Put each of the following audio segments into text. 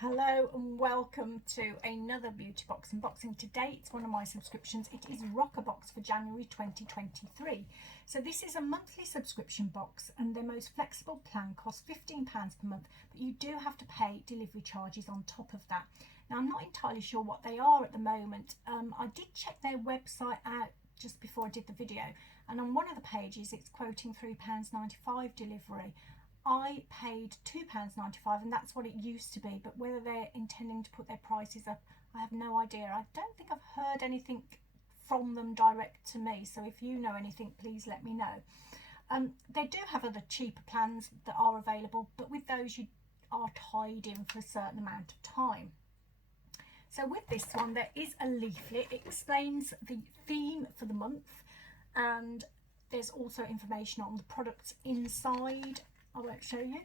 Hello and welcome to another beauty box unboxing. Today it's one of my subscriptions. It is Roccabox for January 2023. So this is a monthly subscription box and their most flexible plan costs £15 per month, but you do have to pay delivery charges on top of that. Now I'm not entirely sure what they are at the moment. I did check their website out just before I did the video, and on one of the pages it's quoting £3.95 delivery. I paid £2.95 and that's what it used to be, but whether they're intending to put their prices up, I have no idea. I don't think I've heard anything from them direct to me, so if you know anything, please let me know. They do have other cheaper plans that are available, but with those you are tied in for a certain amount of time. So with this one there is a leaflet. It explains the theme for the month, and there's also information on the products inside. I won't show you.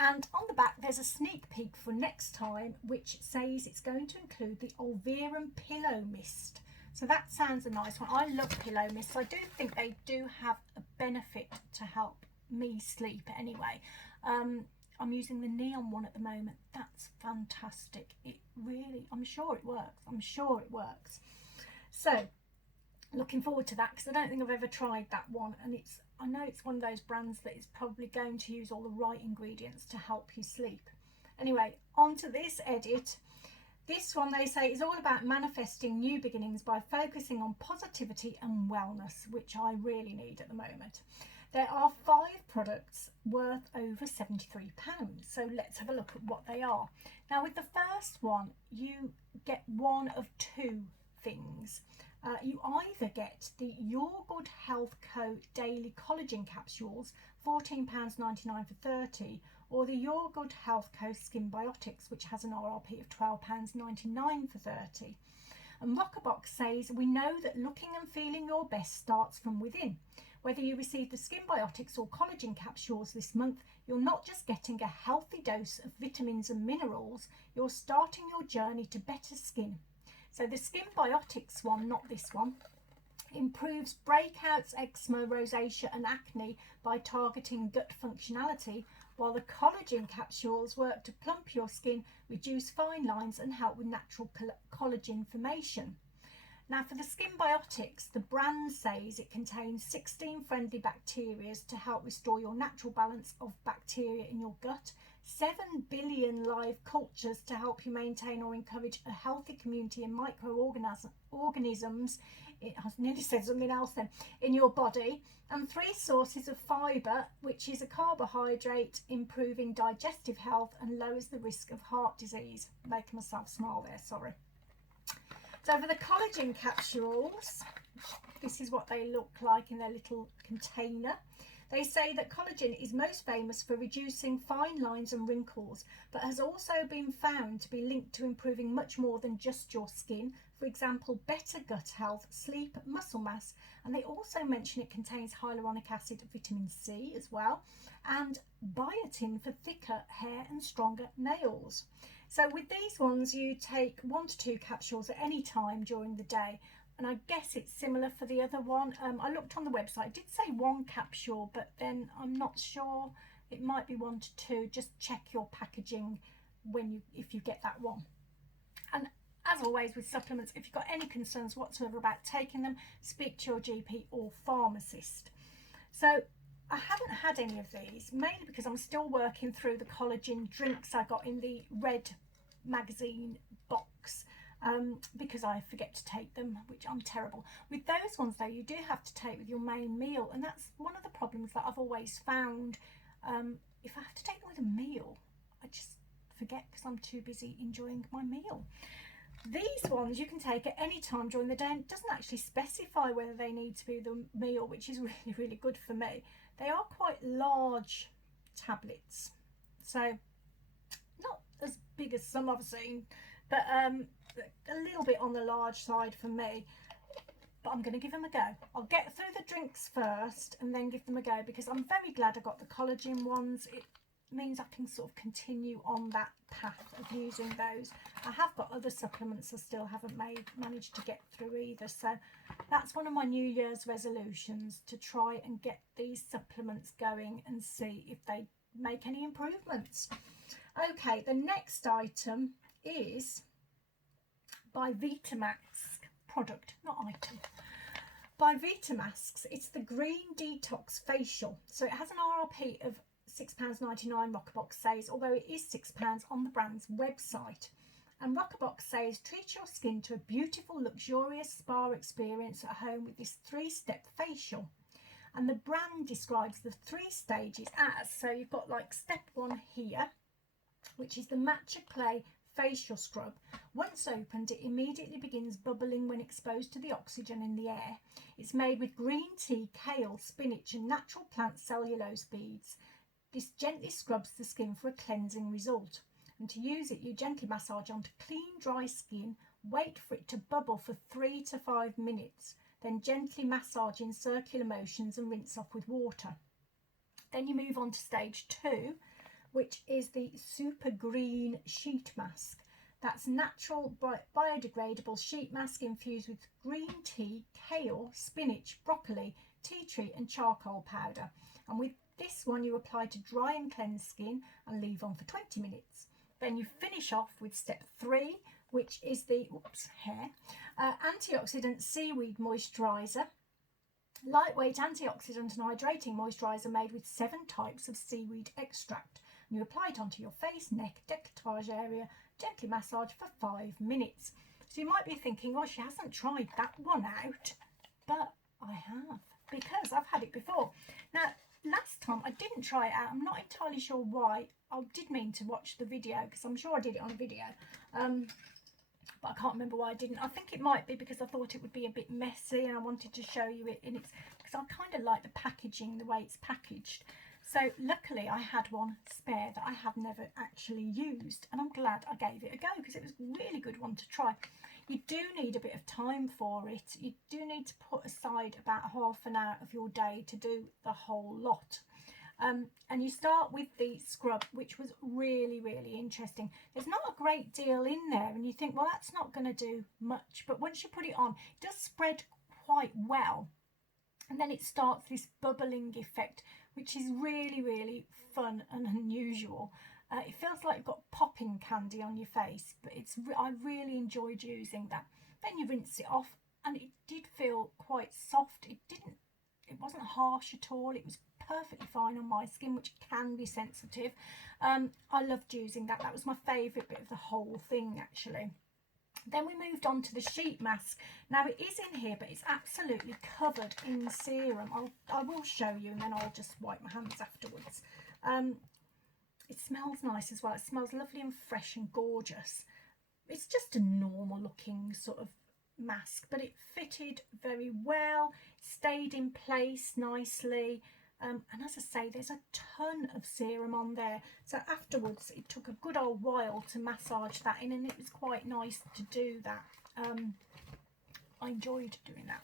And on the back there's a sneak peek for next time, which says it's going to include the Olverum Pillow Mist. So that sounds a nice one. I love pillow mist, so I do think they do have a benefit to help me sleep anyway. I'm using the neon one at the moment. That's fantastic. It really, I'm sure it works. So looking forward to that, because I don't think I've ever tried that one, and I know it's one of those brands that is probably going to use all the right ingredients to help you sleep. Anyway, on to this edit. This one, they say, is all about manifesting new beginnings by focusing on positivity and wellness, which I really need at the moment. There are 5 products worth over £73, so let's have a look at what they are. Now with the first one, you get one of 2 things. You either get the Your Good Health Co Daily Collagen Capsules, £14.99 for 30, or the Your Good Health Co Skin Biotics, which has an RRP of £12.99 for 30. And Roccabox says, we know that looking and feeling your best starts from within. Whether you receive the Skin Biotics or collagen capsules this month, you're not just getting a healthy dose of vitamins and minerals, you're starting your journey to better skin. So the Skin Biotics one, not this one, improves breakouts, eczema, rosacea and acne by targeting gut functionality, while the collagen capsules work to plump your skin, reduce fine lines and help with natural collagen formation. Now for the Skin Biotics, the brand says it contains 16 friendly bacteria to help restore your natural balance of bacteria in your gut, 7 billion live cultures to help you maintain or encourage a healthy community of microorganisms, I nearly said something else then, in your body, and 3 sources of fibre, which is a carbohydrate, improving digestive health and lowers the risk of heart disease. Making myself smile there, sorry. So for the collagen capsules, this is what they look like in their little container. They say that collagen is most famous for reducing fine lines and wrinkles, but has also been found to be linked to improving much more than just your skin. For example, better gut health, sleep, muscle mass, and they also mention it contains hyaluronic acid, vitamin C as well, and biotin for thicker hair and stronger nails. So with these ones, you take 1 to 2 capsules at any time during the day. And I guess it's similar for the other one. I looked on the website, it did say 1 capsule, but then I'm not sure. It might be 1 to 2. Just check your packaging if you get that one. And as always with supplements, if you've got any concerns whatsoever about taking them, speak to your GP or pharmacist. So I haven't had any of these, mainly because I'm still working through the collagen drinks I got in the red magazine box. Because I forget to take them, which I'm terrible. With those ones though, you do have to take with your main meal, and that's one of the problems that I've always found. If I have to take them with a meal, I just forget because I'm too busy enjoying my meal. These ones you can take at any time during the day, and it doesn't actually specify whether they need to be the meal, which is really, really good for me. They are quite large tablets, so not as big as some I've seen, but a little bit on the large side for me, but I'm going to give them a go. I'll get through the drinks first and then give them a go, because I'm very glad I got the collagen ones. It means I can sort of continue on that path of using those. I have got other supplements I still haven't managed to get through either, so that's one of my New Year's resolutions, to try and get these supplements going and see if they make any improvements. Okay, the next item is by Vitamax, product, not item. By Vitamasks, it's the Green Detox Facial. So it has an RRP of £6.99, Roccabox says, although it is £6 on the brand's website. And Roccabox says, treat your skin to a beautiful, luxurious spa experience at home with this 3-step facial. And the brand describes the 3 stages as, so you've got like step 1 here, which is the matcha clay facial scrub. Once opened, it immediately begins bubbling when exposed to the oxygen in the air. It's made with green tea, kale, spinach and natural plant cellulose beads. This gently scrubs the skin for a cleansing result. And to use it, you gently massage onto clean, dry skin, wait for it to bubble for 3 to 5 minutes, then gently massage in circular motions and rinse off with water. Then you move on to stage 2, which is the Super Green Sheet Mask. That's natural biodegradable sheet mask infused with green tea, kale, spinach, broccoli, tea tree and charcoal powder. And with this one you apply to dry and cleanse skin and leave on for 20 minutes. Then you finish off with step 3, which is the antioxidant seaweed moisturiser. Lightweight antioxidant and hydrating moisturiser made with 7 types of seaweed extract. You apply it onto your face, neck, décolletage area, gently massage for 5 minutes. So you might be thinking, oh, she hasn't tried that one out, but I have, because I've had it before. Now, last time I didn't try it out. I'm not entirely sure why. I did mean to watch the video, because I'm sure I did it on a video, but I can't remember why I didn't. I think it might be because I thought it would be a bit messy and I wanted to show you it in its, because I kind of like the packaging, the way it's packaged. So luckily I had one spare that I have never actually used, and I'm glad I gave it a go because it was a really good one to try. You do need a bit of time for it. You do need to put aside about half an hour of your day to do the whole lot. And you start with the scrub, which was really, really interesting. There's not a great deal in there and you think, well, that's not going to do much, but once you put it on, it does spread quite well. And then it starts this bubbling effect, which is really, really fun and unusual. It feels like you've got popping candy on your face, but I really enjoyed using that. Then you rinse it off and it did feel quite soft. It wasn't harsh at all. It was perfectly fine on my skin, which can be sensitive. I loved using that. That was my favourite bit of the whole thing, actually. Then we moved on to the sheet mask. Now it is in here, but it's absolutely covered in serum. I will show you and then I'll just wipe my hands afterwards. It smells nice as well. It smells lovely and fresh and gorgeous. It's just a normal looking sort of mask, but it fitted very well, stayed in place nicely. And as I say, there's a ton of serum on there. So afterwards, it took a good old while to massage that in, and it was quite nice to do that. I enjoyed doing that.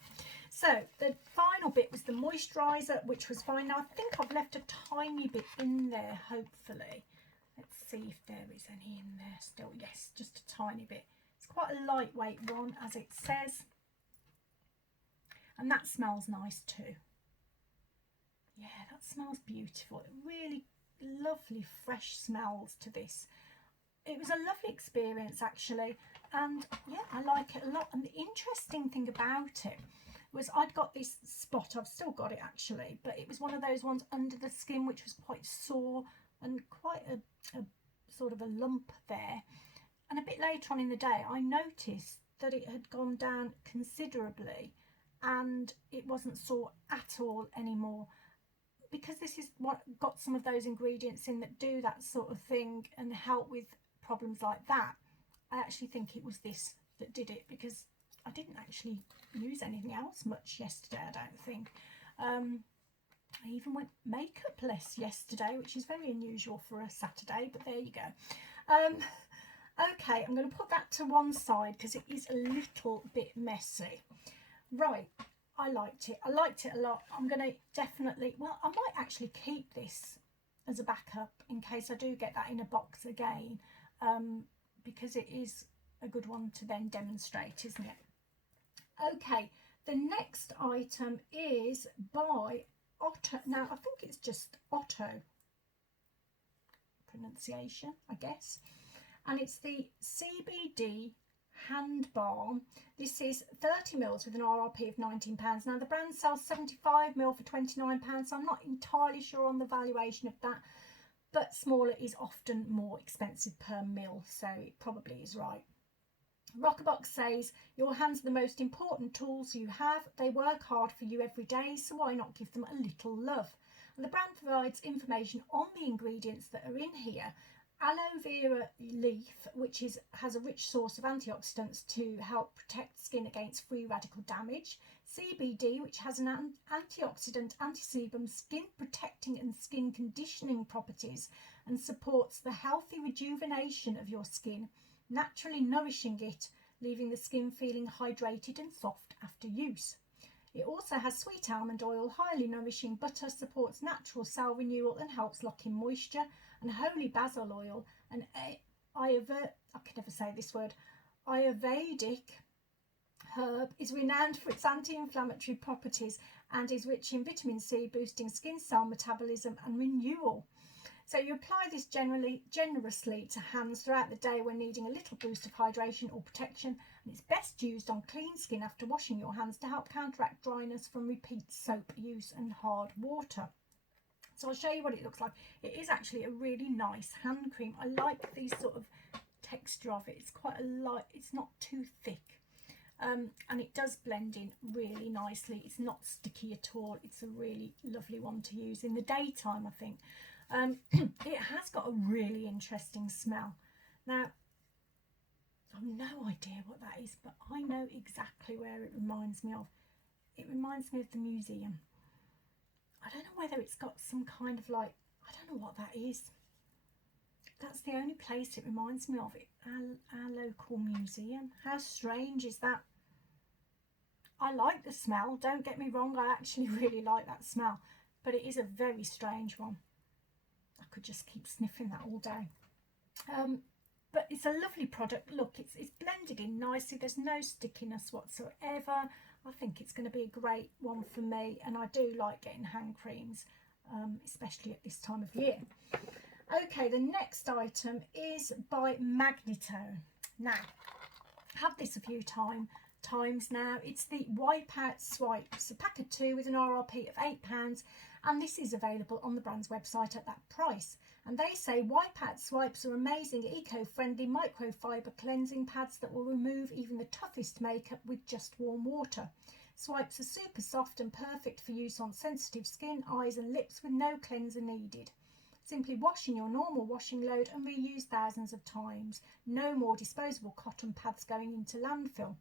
So the final bit was the moisturiser, which was fine. Now I think I've left a tiny bit in there, hopefully. Let's see if there is any in there still. Yes, just a tiny bit. It's quite a lightweight one, as it says. And that smells nice too. Yeah, that smells beautiful. Really lovely fresh smells to this. It was a lovely experience actually, and yeah, I like it a lot. And the interesting thing about it was I'd got this spot, I've still got it actually, but it was one of those ones under the skin which was quite sore and quite a sort of a lump there. And a bit later on in the day I noticed that it had gone down considerably and it wasn't sore at all anymore. Because this is what got some of those ingredients in that do that sort of thing and help with problems like that, I actually think it was this that did it, because I didn't actually use anything else much yesterday, I don't think. I even went makeupless yesterday, which is very unusual for a Saturday, but there you go. Okay, I'm going to put that to one side because it is a little bit messy. Right. I liked it a lot. I'm going to definitely, well, I might actually keep this as a backup in case I do get that in a box again, because it is a good one to then demonstrate, isn't it? Okay, the next item is by Otto. Now I think it's just Otto pronunciation, I guess. And it's the CBD Hand Balm. This is 30 mils with an RRP of £19. Now the brand sells 75 ml for £29, so I'm not entirely sure on the valuation of that, but smaller is often more expensive per mil, so it probably is right. Roccabox says, your hands are the most important tools you have. They work hard for you every day, so why not give them a little love? And the brand provides information on the ingredients that are in here. Aloe vera leaf, which has a rich source of antioxidants to help protect skin against free radical damage. CBD, which has an antioxidant, anti-sebum, skin protecting and skin conditioning properties and supports the healthy rejuvenation of your skin, naturally nourishing it, leaving the skin feeling hydrated and soft after use. It also has sweet almond oil, highly nourishing butter, supports natural cell renewal and helps lock in moisture, and holy basil oil, an Ayurvedic herb, is renowned for its anti-inflammatory properties and is rich in vitamin C, boosting skin cell metabolism and renewal. So you apply this generously to hands throughout the day when needing a little boost of hydration or protection, and it's best used on clean skin after washing your hands to help counteract dryness from repeat soap use and hard water. So I'll show you what it looks like. It is actually a really nice hand cream. I like the sort of texture of it. It's quite a light, it's not too thick. And it does blend in really nicely. It's not sticky at all. It's a really lovely one to use in the daytime, I think. It has got a really interesting smell. Now, I've no idea what that is, but I know exactly where it reminds me of. It reminds me of the museum. I don't know whether it's got some kind of like, I don't know what that is. That's the only place it reminds me of, our local museum. How strange is that? I like the smell, don't get me wrong, I actually really like that smell, but it is a very strange one. I could just keep sniffing that all day. But it's a lovely product. Look, it's blended in nicely. There's no stickiness whatsoever. I think it's going to be a great one for me, and I do like getting hand creams, especially at this time of year. Okay, the next item is by Magneto. Now, I've had this a few times now. It's the Wipeout Swipes, a pack of 2 with an RRP of £8, and this is available on the brand's website at that price. And they say Wipeout Swipes are amazing, eco-friendly microfiber cleansing pads that will remove even the toughest makeup with just warm water. Swipes are super soft and perfect for use on sensitive skin, eyes and lips with no cleanser needed. Simply wash in your normal washing load and reuse thousands of times. No more disposable cotton pads going into landfill.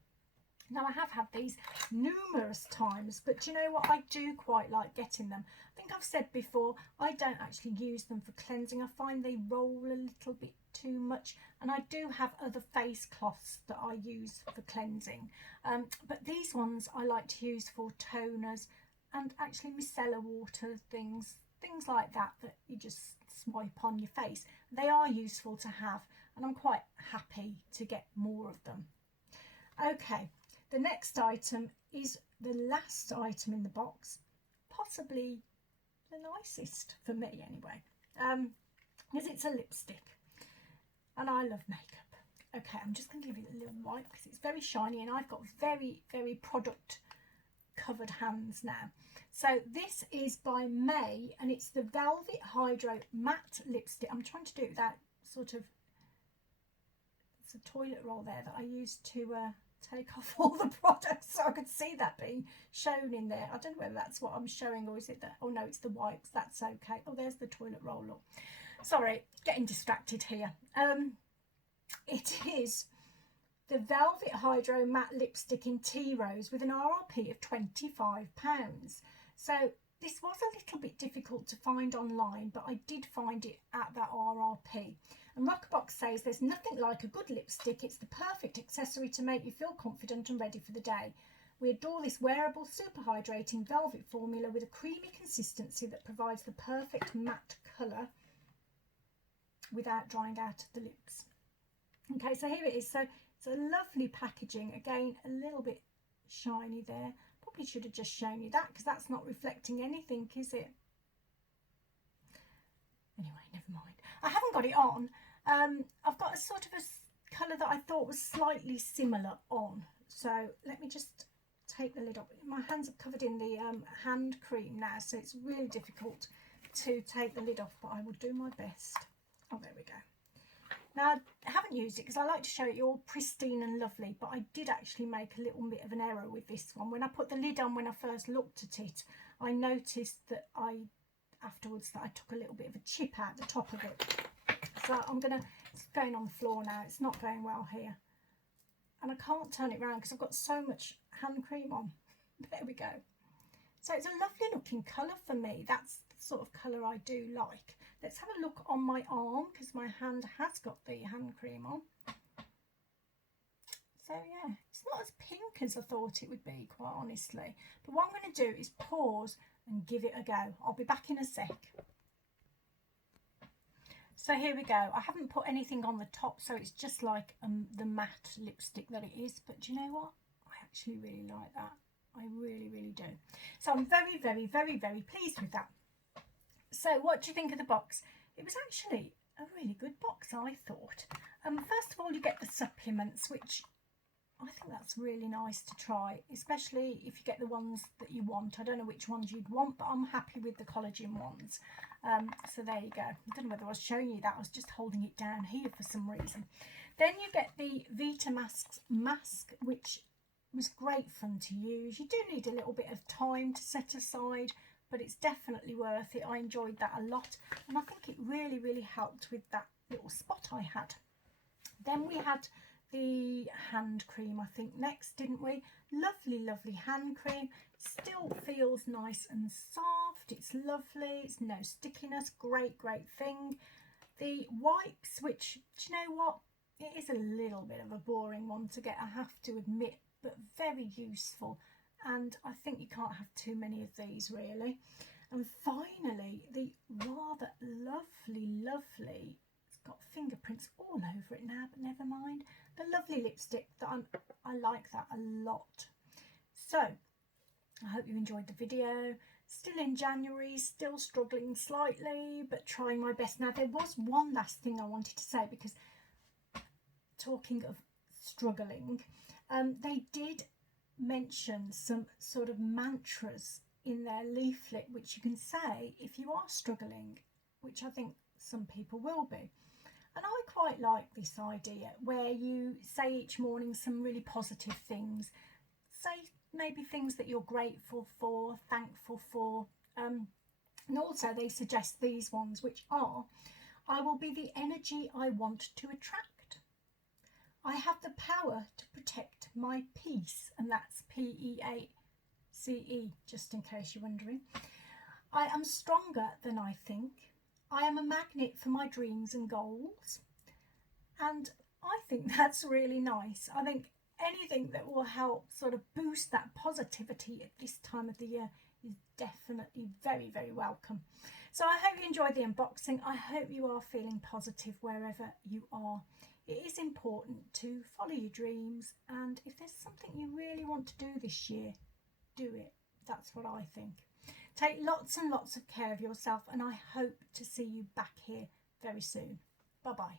Now, I have had these numerous times, but do you know what? I do quite like getting them. I think I've said before, I don't actually use them for cleansing. I find they roll a little bit too much, and I do have other face cloths that I use for cleansing. But these ones I like to use for toners and actually micellar water, things like that you just swipe on your face. They are useful to have, and I'm quite happy to get more of them. Okay. The next item is the last item in the box, possibly the nicest for me anyway, because it's a lipstick, and I love makeup. Okay, I'm just going to give it a little wipe because it's very shiny, and I've got very, very product covered hands now. So this is by May, and it's the Velvet Hydro Matte Lipstick. I'm trying to do that sort of, it's a toilet roll there that I used to take off all the products so I could see that being shown in there. I don't know whether that's what I'm showing, or is it that, oh no, it's the wipes. That's okay. Oh, there's the toilet roll. Look, sorry, getting distracted here. It is the Velvet Hydro Matte Lipstick in Tea Rose with an RRP of £25. So this was a little bit difficult to find online, but I did find it at that RRP. And Roccabox says there's nothing like a good lipstick. It's the perfect accessory to make you feel confident and ready for the day. We adore this wearable, super hydrating velvet formula with a creamy consistency that provides the perfect matte colour without drying out the lips. Okay, so here it is. So it's a lovely packaging. Again, a little bit shiny there. Probably should have just shown you that because that's not reflecting anything, is it? Anyway, never mind. I haven't got it on, I've got a sort of a colour that I thought was slightly similar on. So let me just take the lid off. My hands are covered in the hand cream now, so it's really difficult to take the lid off, but I will do my best. Oh, there we go. Now, I haven't used it because I like to show it all pristine and lovely, but I did actually make a little bit of an error with this one. When I put the lid on, when I first looked at it, I noticed that afterwards that I took a little bit of a chip out the top of it. So it's going on the floor now. It's not going well here. And I can't turn it around because I've got so much hand cream on. There we go. So it's a lovely looking colour for me. That's the sort of colour I do like. Let's have a look on my arm because my hand has got the hand cream on. So yeah, it's not as pink as I thought it would be, quite honestly. But what I'm going to do is pause and give it a go. I'll be back in a sec. So here we go. I haven't put anything on the top, so it's just like the matte lipstick that it is. But do you know what? I actually really like that. I really, really do. So I'm very, very, very, very pleased with that. So what do you think of the box? It was actually a really good box, I thought. First of all, you get the supplements, which I think that's really nice to try, especially if you get the ones that you want. I don't know which ones you'd want, but I'm happy with the collagen ones. So there you go. I don't know whether I was showing you that. I was just holding it down here for some reason. Then you get the Vita mask, which was great fun to use. You do need a little bit of time to set aside, but it's definitely worth it. I enjoyed that a lot, and I think it really, really helped with that little spot I had. Then we had the hand cream, I think, next, didn't we? Lovely, lovely hand cream. Still feels nice and soft. It's lovely. It's no stickiness. Great, great thing. The wipes, which, do you know what? It is a little bit of a boring one to get, I have to admit, but very useful. And I think you can't have too many of these, really. And finally, the rather lovely, lovely, it's got fingerprints all over it now, but never mind, the lovely lipstick that I like that a lot. So I hope you enjoyed the video. Still in January, still struggling slightly, but trying my best. Now, there was one last thing I wanted to say, because talking of struggling, they did mention some sort of mantras in their leaflet, which you can say if you are struggling, which I think some people will be. And I quite like this idea where you say each morning some really positive things. Say maybe things that you're grateful for, thankful for. And also they suggest these ones, which are: I will be the energy I want to attract. I have the power to protect my peace, and that's P-E-A-C-E, just in case you're wondering. I am stronger than I think. I am a magnet for my dreams and goals. And I think that's really nice. I think anything that will help sort of boost that positivity at this time of the year is definitely very, very welcome. So I hope you enjoyed the unboxing. I hope you are feeling positive wherever you are. It is important to follow your dreams, and if there's something you really want to do this year, do it. That's what I think. Take lots and lots of care of yourself, and I hope to see you back here very soon. Bye-bye.